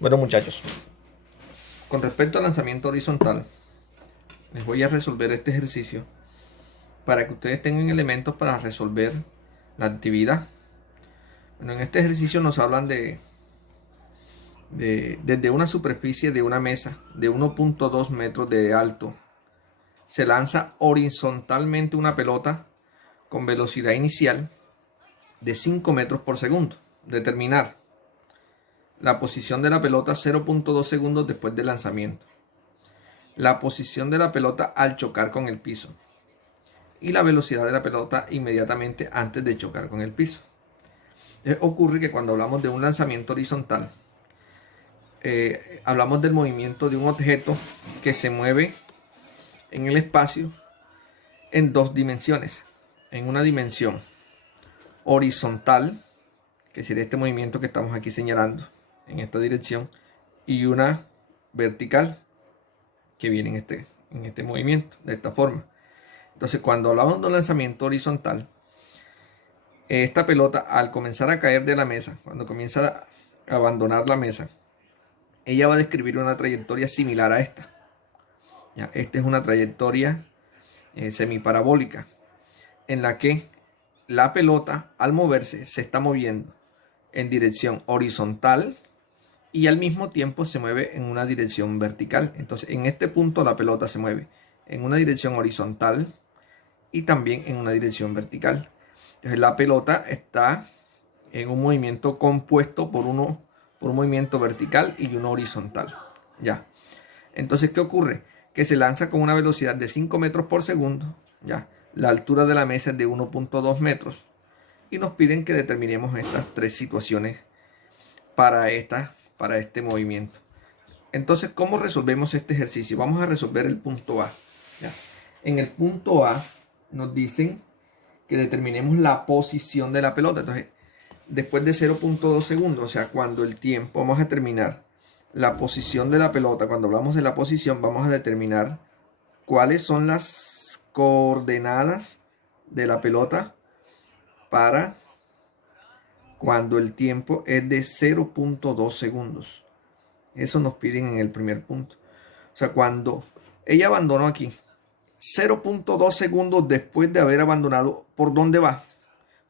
Bueno, muchachos, con respecto al lanzamiento horizontal, les voy a resolver este ejercicio para que ustedes tengan elementos para resolver la actividad. Bueno, en este ejercicio nos hablan desde una superficie de una mesa de 1.2 metros de alto. Se lanza horizontalmente una pelota con velocidad inicial de 5 metros por segundo. Determinar la posición de la pelota 0.2 segundos después del lanzamiento, la posición de la pelota al chocar con el piso y la velocidad de la pelota inmediatamente antes de chocar con el piso. Ocurre que cuando hablamos de un lanzamiento horizontal, hablamos del movimiento de un objeto que se mueve en el espacio en dos dimensiones. En una dimensión horizontal, que sería este movimiento que estamos aquí señalando en esta dirección, y una vertical, que viene en este movimiento, de esta forma. Entonces, cuando hablamos de un lanzamiento horizontal, esta pelota, al comenzar a caer de la mesa, cuando comienza a abandonar la mesa, ella va a describir una trayectoria similar a esta. ¿Ya? Esta es una trayectoria semiparabólica, en la que la pelota, al moverse, se está moviendo en dirección horizontal y al mismo tiempo se mueve en una dirección vertical. Entonces, en este punto la pelota se mueve en una dirección horizontal y también en una dirección vertical. Entonces, la pelota está en un movimiento compuesto por un movimiento vertical y uno horizontal. Ya. Entonces, ¿qué ocurre? Que se lanza con una velocidad de 5 metros por segundo. Ya. La altura de la mesa es de 1.2 metros. Y nos piden que determinemos estas tres situaciones para este movimiento. Entonces, ¿cómo resolvemos este ejercicio? Vamos a resolver el punto A. ¿Ya? En el punto A nos dicen que determinemos la posición de la pelota. Entonces, después de 0.2 segundos, o sea, cuando el tiempo, vamos a determinar la posición de la pelota. Cuando hablamos de la posición, vamos a determinar cuáles son las coordenadas de la pelota para cuando el tiempo es de 0.2 segundos. Eso nos piden en el primer punto. O sea, cuando ella abandonó aquí, 0.2 segundos después de haber abandonado, ¿por dónde va?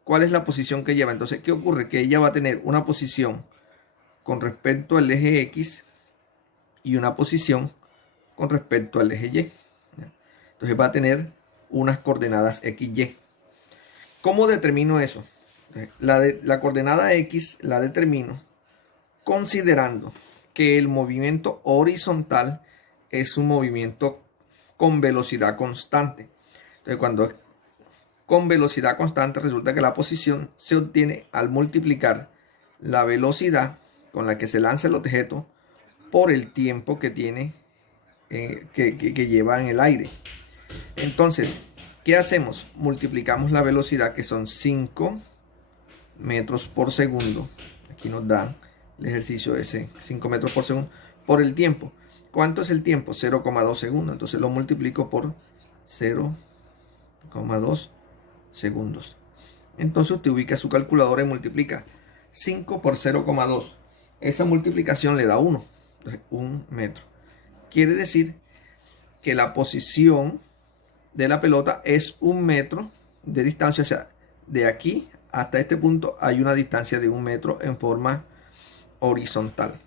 ¿Cuál es la posición que lleva? Entonces, ¿qué ocurre? Que ella va a tener una posición con respecto al eje X y una posición con respecto al eje Y. Entonces va a tener unas coordenadas XY. ¿Cómo determino eso? La coordenada X la determino considerando que el movimiento horizontal es un movimiento con velocidad constante. Entonces, cuando es con velocidad constante, resulta que la posición se obtiene al multiplicar la velocidad con la que se lanza el objeto por el tiempo que tiene, que lleva en el aire. Entonces, ¿qué hacemos? Multiplicamos la velocidad, que son 5 metros por segundo. Aquí nos dan el ejercicio ese, 5 metros por segundo, por el tiempo. ¿Cuánto es el tiempo? 0,2 segundos. Entonces lo multiplico por 0,2 segundos. Entonces usted ubica su calculadora y multiplica 5 por 0,2. Esa multiplicación le da 1. Entonces, 1 metro. Quiere decir que la posición de la pelota es 1 metro de distancia. O sea, de aquí hasta este punto hay una distancia de 1 metro en forma horizontal.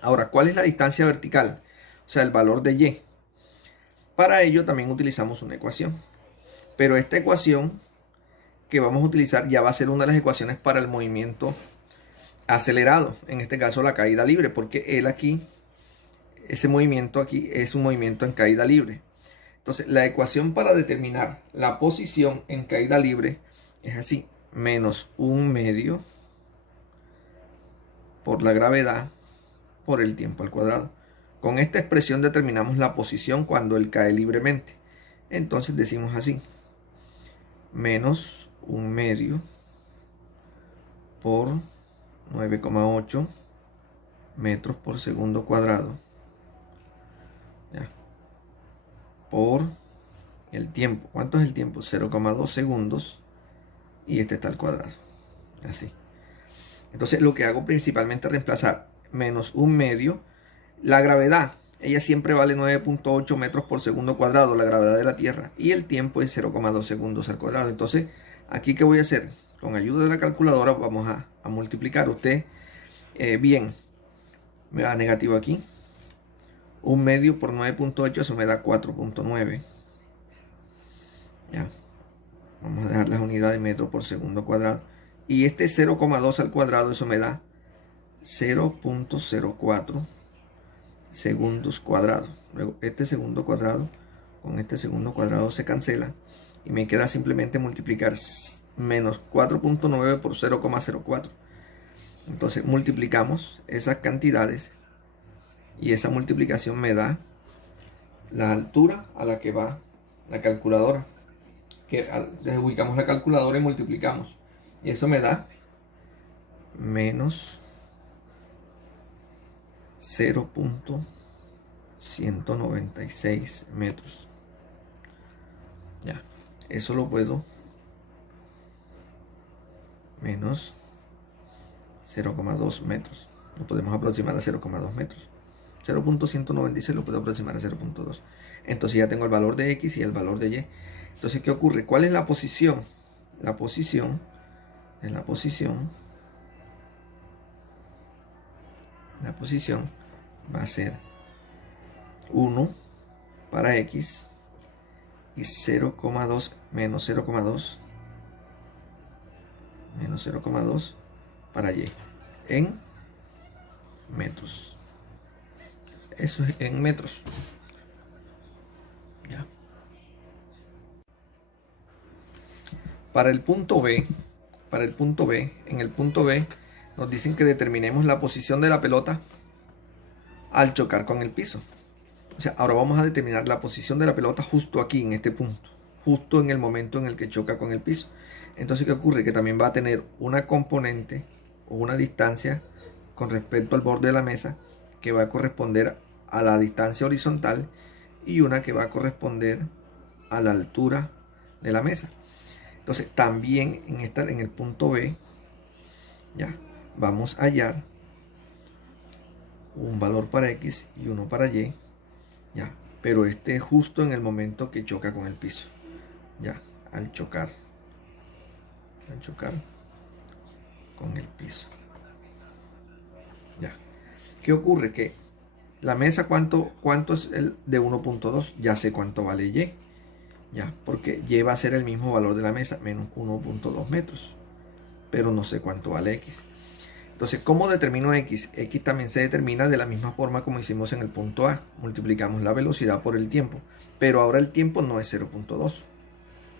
Ahora, ¿cuál es la distancia vertical? O sea, el valor de Y. Para ello también utilizamos una ecuación. Pero esta ecuación que vamos a utilizar ya va a ser una de las ecuaciones para el movimiento acelerado. En este caso, la caída libre, porque ese movimiento aquí es un movimiento en caída libre. Entonces, la ecuación para determinar la posición en caída libre es así: menos 1 medio por la gravedad por el tiempo al cuadrado. Con esta expresión determinamos la posición cuando él cae libremente. Entonces decimos así: menos 1 medio por 9,8 metros por segundo cuadrado, ¿ya?, por el tiempo. ¿Cuánto es el tiempo? 0,2 segundos, y este está al cuadrado. Así. Entonces lo que hago principalmente es reemplazar menos 1/2. La gravedad, ella siempre vale 9.8 metros por segundo cuadrado, la gravedad de la Tierra. Y el tiempo es 0,2 segundos al cuadrado. Entonces, aquí, ¿qué voy a hacer? Con ayuda de la calculadora vamos a multiplicar. Usted, bien, me da negativo aquí. 1/2 por 9.8, eso me da 4.9. Ya. Vamos a dejar las unidades de metro por segundo cuadrado. Y este 0,2 al cuadrado, eso me da 0.04 segundos cuadrados. Luego este segundo cuadrado con este segundo cuadrado se cancela. Y me queda simplemente multiplicar menos 4.9 por 0,04. Entonces multiplicamos esas cantidades. Y esa multiplicación me da la altura a la que va la calculadora. Ubicamos la calculadora y multiplicamos. Y eso me da menos 0.196 metros. Ya, eso lo puedo. Menos 0,2 metros. Lo podemos aproximar a 0,2 metros. 0.196 lo puedo aproximar a 0.2. Entonces ya tengo el valor de X y el valor de Y. Entonces, ¿qué ocurre? ¿Cuál es la posición? La posición va a ser 1 para X y 0,2 menos 0,2 para Y en metros. Eso es en metros. Ya. Para el punto B, en el punto B nos dicen que determinemos la posición de la pelota al chocar con el piso. O sea, ahora vamos a determinar la posición de la pelota justo aquí, en este punto, justo en el momento en el que choca con el piso. Entonces, ¿qué ocurre? Que también va a tener una componente o una distancia con respecto al borde de la mesa que va a corresponder a la distancia horizontal y una que va a corresponder a la altura de la mesa. Entonces, también en el punto B, ya, vamos a hallar un valor para X y uno para Y, ya, pero justo en el momento que choca con el piso, ya, al chocar con el piso, ya. ¿Qué ocurre? Que la mesa, ¿cuánto es el de 1.2? Ya sé cuánto vale Y, ya, porque Y va a ser el mismo valor de la mesa, menos 1.2 metros, pero no sé cuánto vale X. Entonces, ¿cómo determino X? X también se determina de la misma forma como hicimos en el punto A. Multiplicamos la velocidad por el tiempo. Pero ahora el tiempo no es 0.2.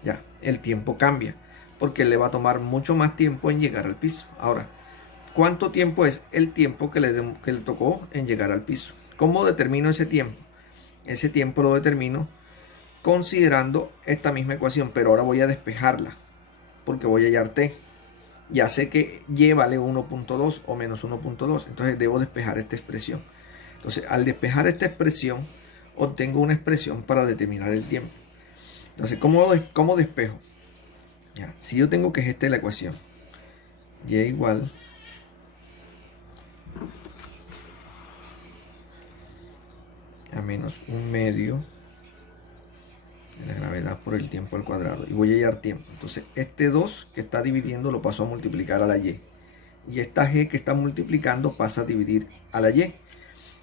Ya, el tiempo cambia. Porque le va a tomar mucho más tiempo en llegar al piso. Ahora, ¿cuánto tiempo es el tiempo que le tocó en llegar al piso? ¿Cómo determino ese tiempo? Ese tiempo lo determino considerando esta misma ecuación. Pero ahora voy a despejarla. Porque voy a hallar T. Ya sé que Y vale 1.2 o menos 1.2. Entonces debo despejar esta expresión. Entonces, al despejar esta expresión, obtengo una expresión para determinar el tiempo. Entonces, ¿cómo despejo? Ya, si yo tengo que es esta la ecuación. Y igual a menos 1/2 de la gravedad por el tiempo al cuadrado. Y voy a hallar tiempo. Entonces, este 2 que está dividiendo lo paso a multiplicar a la Y. Y esta G que está multiplicando pasa a dividir a la Y.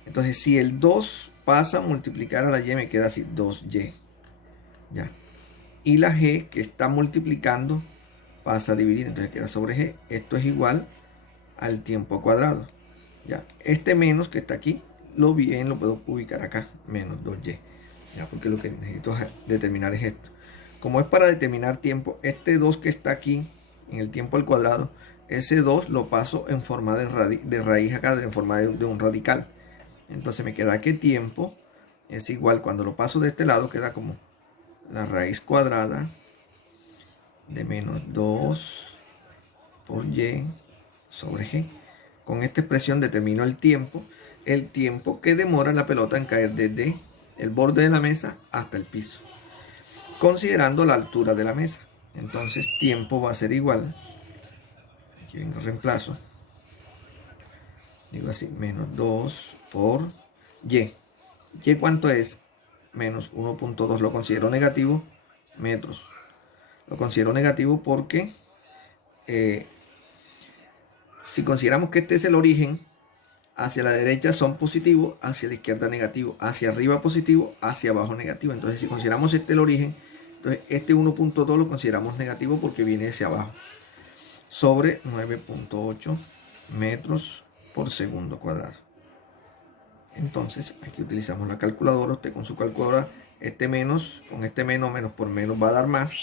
Entonces, si el 2 pasa a multiplicar a la Y, me queda así, 2Y. Ya. Y la G que está multiplicando pasa a dividir. Entonces queda sobre G. Esto es igual al tiempo cuadrado. Ya. Este menos que está aquí, lo puedo ubicar acá. Menos 2Y. Ya, porque lo que necesito determinar es esto. Como es para determinar tiempo, este 2 que está aquí, en el tiempo al cuadrado, ese 2 lo paso en forma de raíz acá, en forma de un radical. Entonces me queda que tiempo es igual, cuando lo paso de este lado, queda como la raíz cuadrada de menos 2 por Y sobre G. Con esta expresión determino el tiempo que demora la pelota en caer desde el borde de la mesa hasta el piso, considerando la altura de la mesa. Entonces tiempo va a ser igual, aquí vengo reemplazo, digo así, menos 2 por y. ¿Y cuánto es? Menos 1.2. Lo considero negativo, metros. Lo considero negativo porque si consideramos que este es el origen, hacia la derecha son positivos, hacia la izquierda negativo, hacia arriba positivo, hacia abajo negativo. Entonces si consideramos este el origen, entonces este 1.2 lo consideramos negativo porque viene hacia abajo. Sobre 9.8 metros por segundo cuadrado. Entonces aquí utilizamos la calculadora. Usted con su calculadora, este menos, con este menos por menos va a dar más.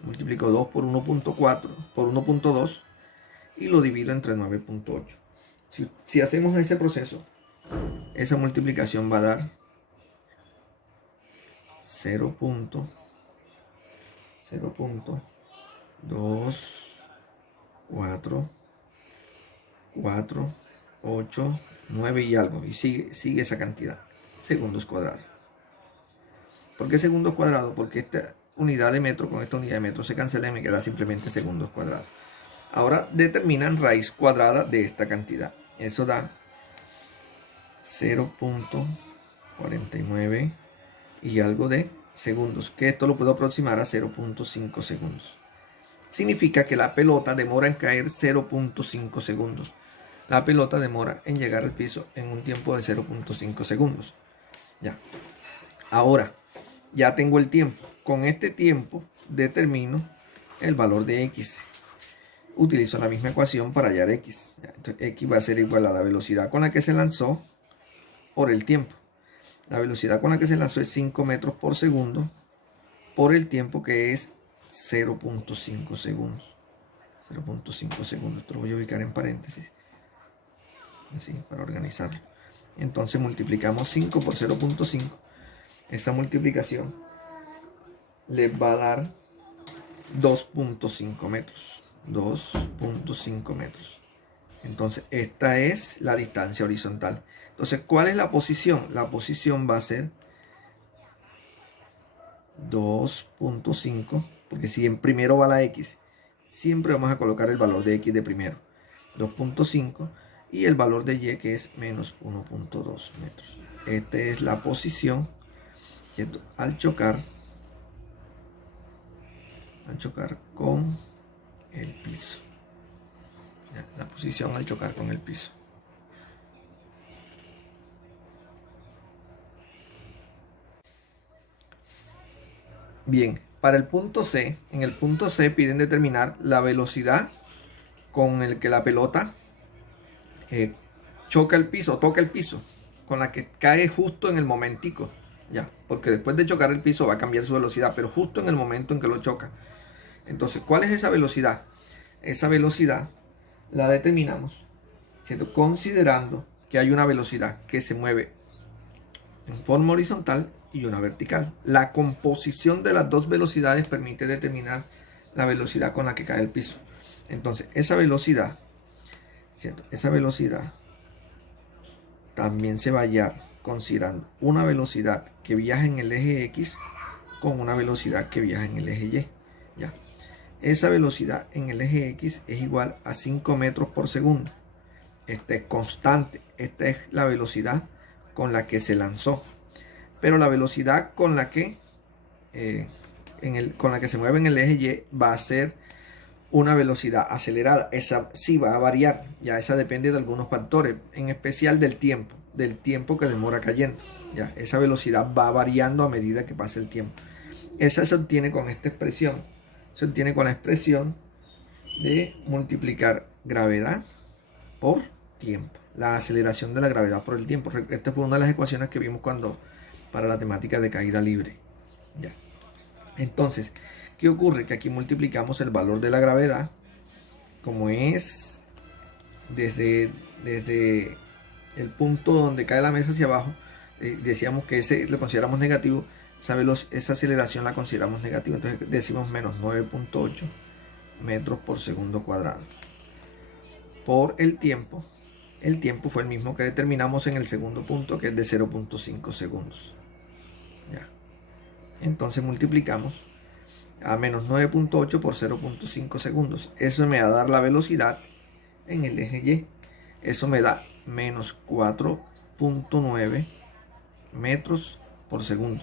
Multiplico 2 por 1.4 por 1.2 y lo divido entre 9.8. Si hacemos ese proceso, esa multiplicación va a dar 0.248 9 y algo, y sigue esa cantidad, segundos cuadrados. ¿Por qué segundos cuadrados? Porque esta unidad de metro con esta unidad de metro se cancela y me queda simplemente segundos cuadrados. Ahora determinan raíz cuadrada de esta cantidad. Eso da 0.49 y algo de segundos, que esto lo puedo aproximar a 0.5 segundos. Significa que la pelota demora en caer 0.5 segundos. La pelota demora en llegar al piso en un tiempo de 0.5 segundos. Ya. Ahora, ya tengo el tiempo. Con este tiempo determino el valor de x. Utilizo la misma ecuación para hallar x. Entonces, x va a ser igual a la velocidad con la que se lanzó por el tiempo. La velocidad con la que se lanzó es 5 metros por segundo por el tiempo, que es 0.5 segundos. 0.5 segundos. Esto lo voy a ubicar en paréntesis, así para organizarlo. Entonces multiplicamos 5 por 0.5. Esa multiplicación les va a dar 2.5 metros. 2.5 metros. Entonces esta es la distancia horizontal. Entonces, ¿cuál es la posición? La posición va a ser 2.5, porque si en primero va la x, siempre vamos a colocar el valor de x de primero. 2.5 y el valor de y, que es menos 1.2 metros. Esta es la posición, ¿cierto?, al chocar con el piso. La posición al chocar con el piso. Bien, para el punto C, en el punto C piden determinar la velocidad con el que la pelota choca el piso, toca el piso, con la que cae justo en el momentico, ya, porque después de chocar el piso va a cambiar su velocidad, pero justo en el momento en que lo choca. Entonces, ¿cuál es esa velocidad? Esa velocidad la determinamos, ¿cierto?, considerando que hay una velocidad que se mueve en forma horizontal y una vertical. La composición de las dos velocidades permite determinar la velocidad con la que cae el piso. Entonces, esa velocidad, ¿cierto?, esa velocidad también se va a hallar considerando una velocidad que viaja en el eje X con una velocidad que viaja en el eje Y. Ya. Esa velocidad en el eje X es igual a 5 metros por segundo. Esta es constante. Esta es la velocidad con la que se lanzó. Pero la velocidad con la que se mueve en el eje Y va a ser una velocidad acelerada. Esa sí va a variar. Ya esa depende de algunos factores, en especial del tiempo que demora cayendo. Ya esa velocidad va variando a medida que pasa el tiempo. Esa se obtiene con esta expresión. Se obtiene con la expresión de multiplicar gravedad por tiempo. La aceleración de la gravedad por el tiempo. Esta fue una de las ecuaciones que vimos para la temática de caída libre. Ya. Entonces, ¿qué ocurre? Que aquí multiplicamos el valor de la gravedad, como es desde el punto donde cae la mesa hacia abajo. Decíamos que ese lo consideramos negativo. Esa aceleración la consideramos negativa. Entonces decimos menos 9.8 metros por segundo cuadrado. Por el tiempo. El tiempo fue el mismo que determinamos en el segundo punto, que es de 0.5 segundos. Ya. Entonces multiplicamos a menos 9.8 por 0.5 segundos. Eso me va a dar la velocidad en el eje Y. Eso me da menos 4.9 metros por segundo.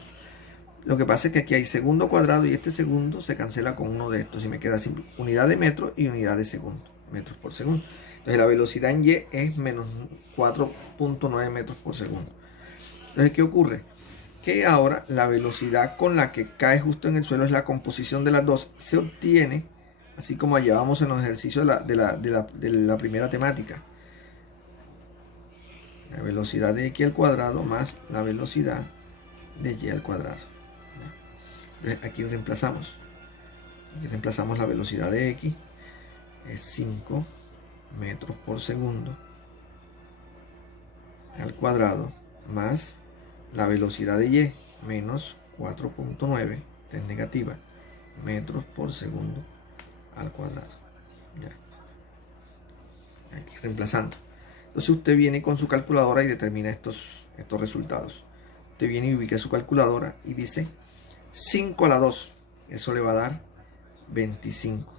Lo que pasa es que aquí hay segundo cuadrado y este segundo se cancela con uno de estos y me queda simple unidad de metro y unidad de segundo, metros por segundo. Entonces la velocidad en y es menos 4.9 metros por segundo. Entonces, ¿qué ocurre? Que ahora la velocidad con la que cae justo en el suelo es la composición de las dos. Se obtiene, así como llevamos en los ejercicios de la primera temática. La velocidad de x al cuadrado más la velocidad de y al cuadrado. Entonces aquí reemplazamos. Aquí reemplazamos la velocidad de x. Es 5 metros por segundo al cuadrado más la velocidad de y menos 4.9, que es negativa, metros por segundo al cuadrado. Ya. Aquí reemplazando. Entonces usted viene con su calculadora y determina estos resultados. Usted viene y ubica su calculadora y dice 5 a la 2. Eso le va a dar 25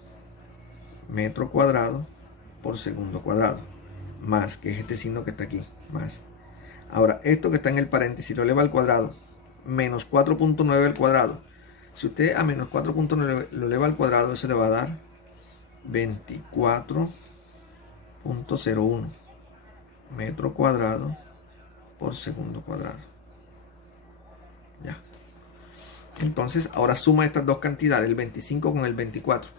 metro cuadrado por segundo cuadrado. Más, que es este signo que está aquí. Más. Ahora, esto que está en el paréntesis lo eleva al cuadrado. Menos 4.9 al cuadrado. Si usted a menos 4.9 lo eleva al cuadrado, eso le va a dar 24.01 metro cuadrado por segundo cuadrado. Ya. Entonces, ahora suma estas dos cantidades, el 25 con el 24.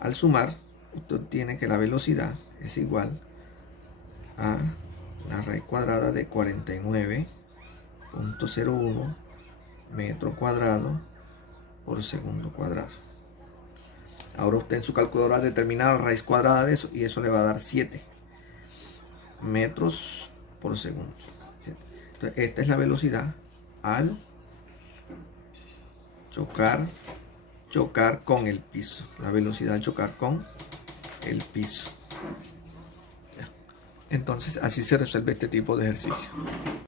Al sumar, usted obtiene que la velocidad es igual a la raíz cuadrada de 49.01 metro cuadrado por segundo cuadrado. Ahora usted en su calculadora determina la raíz cuadrada de eso y eso le va a dar 7 metros por segundo. Entonces, esta es la velocidad al chocar con el piso. La velocidad al chocar con el piso. Entonces así se resuelve este tipo de ejercicio.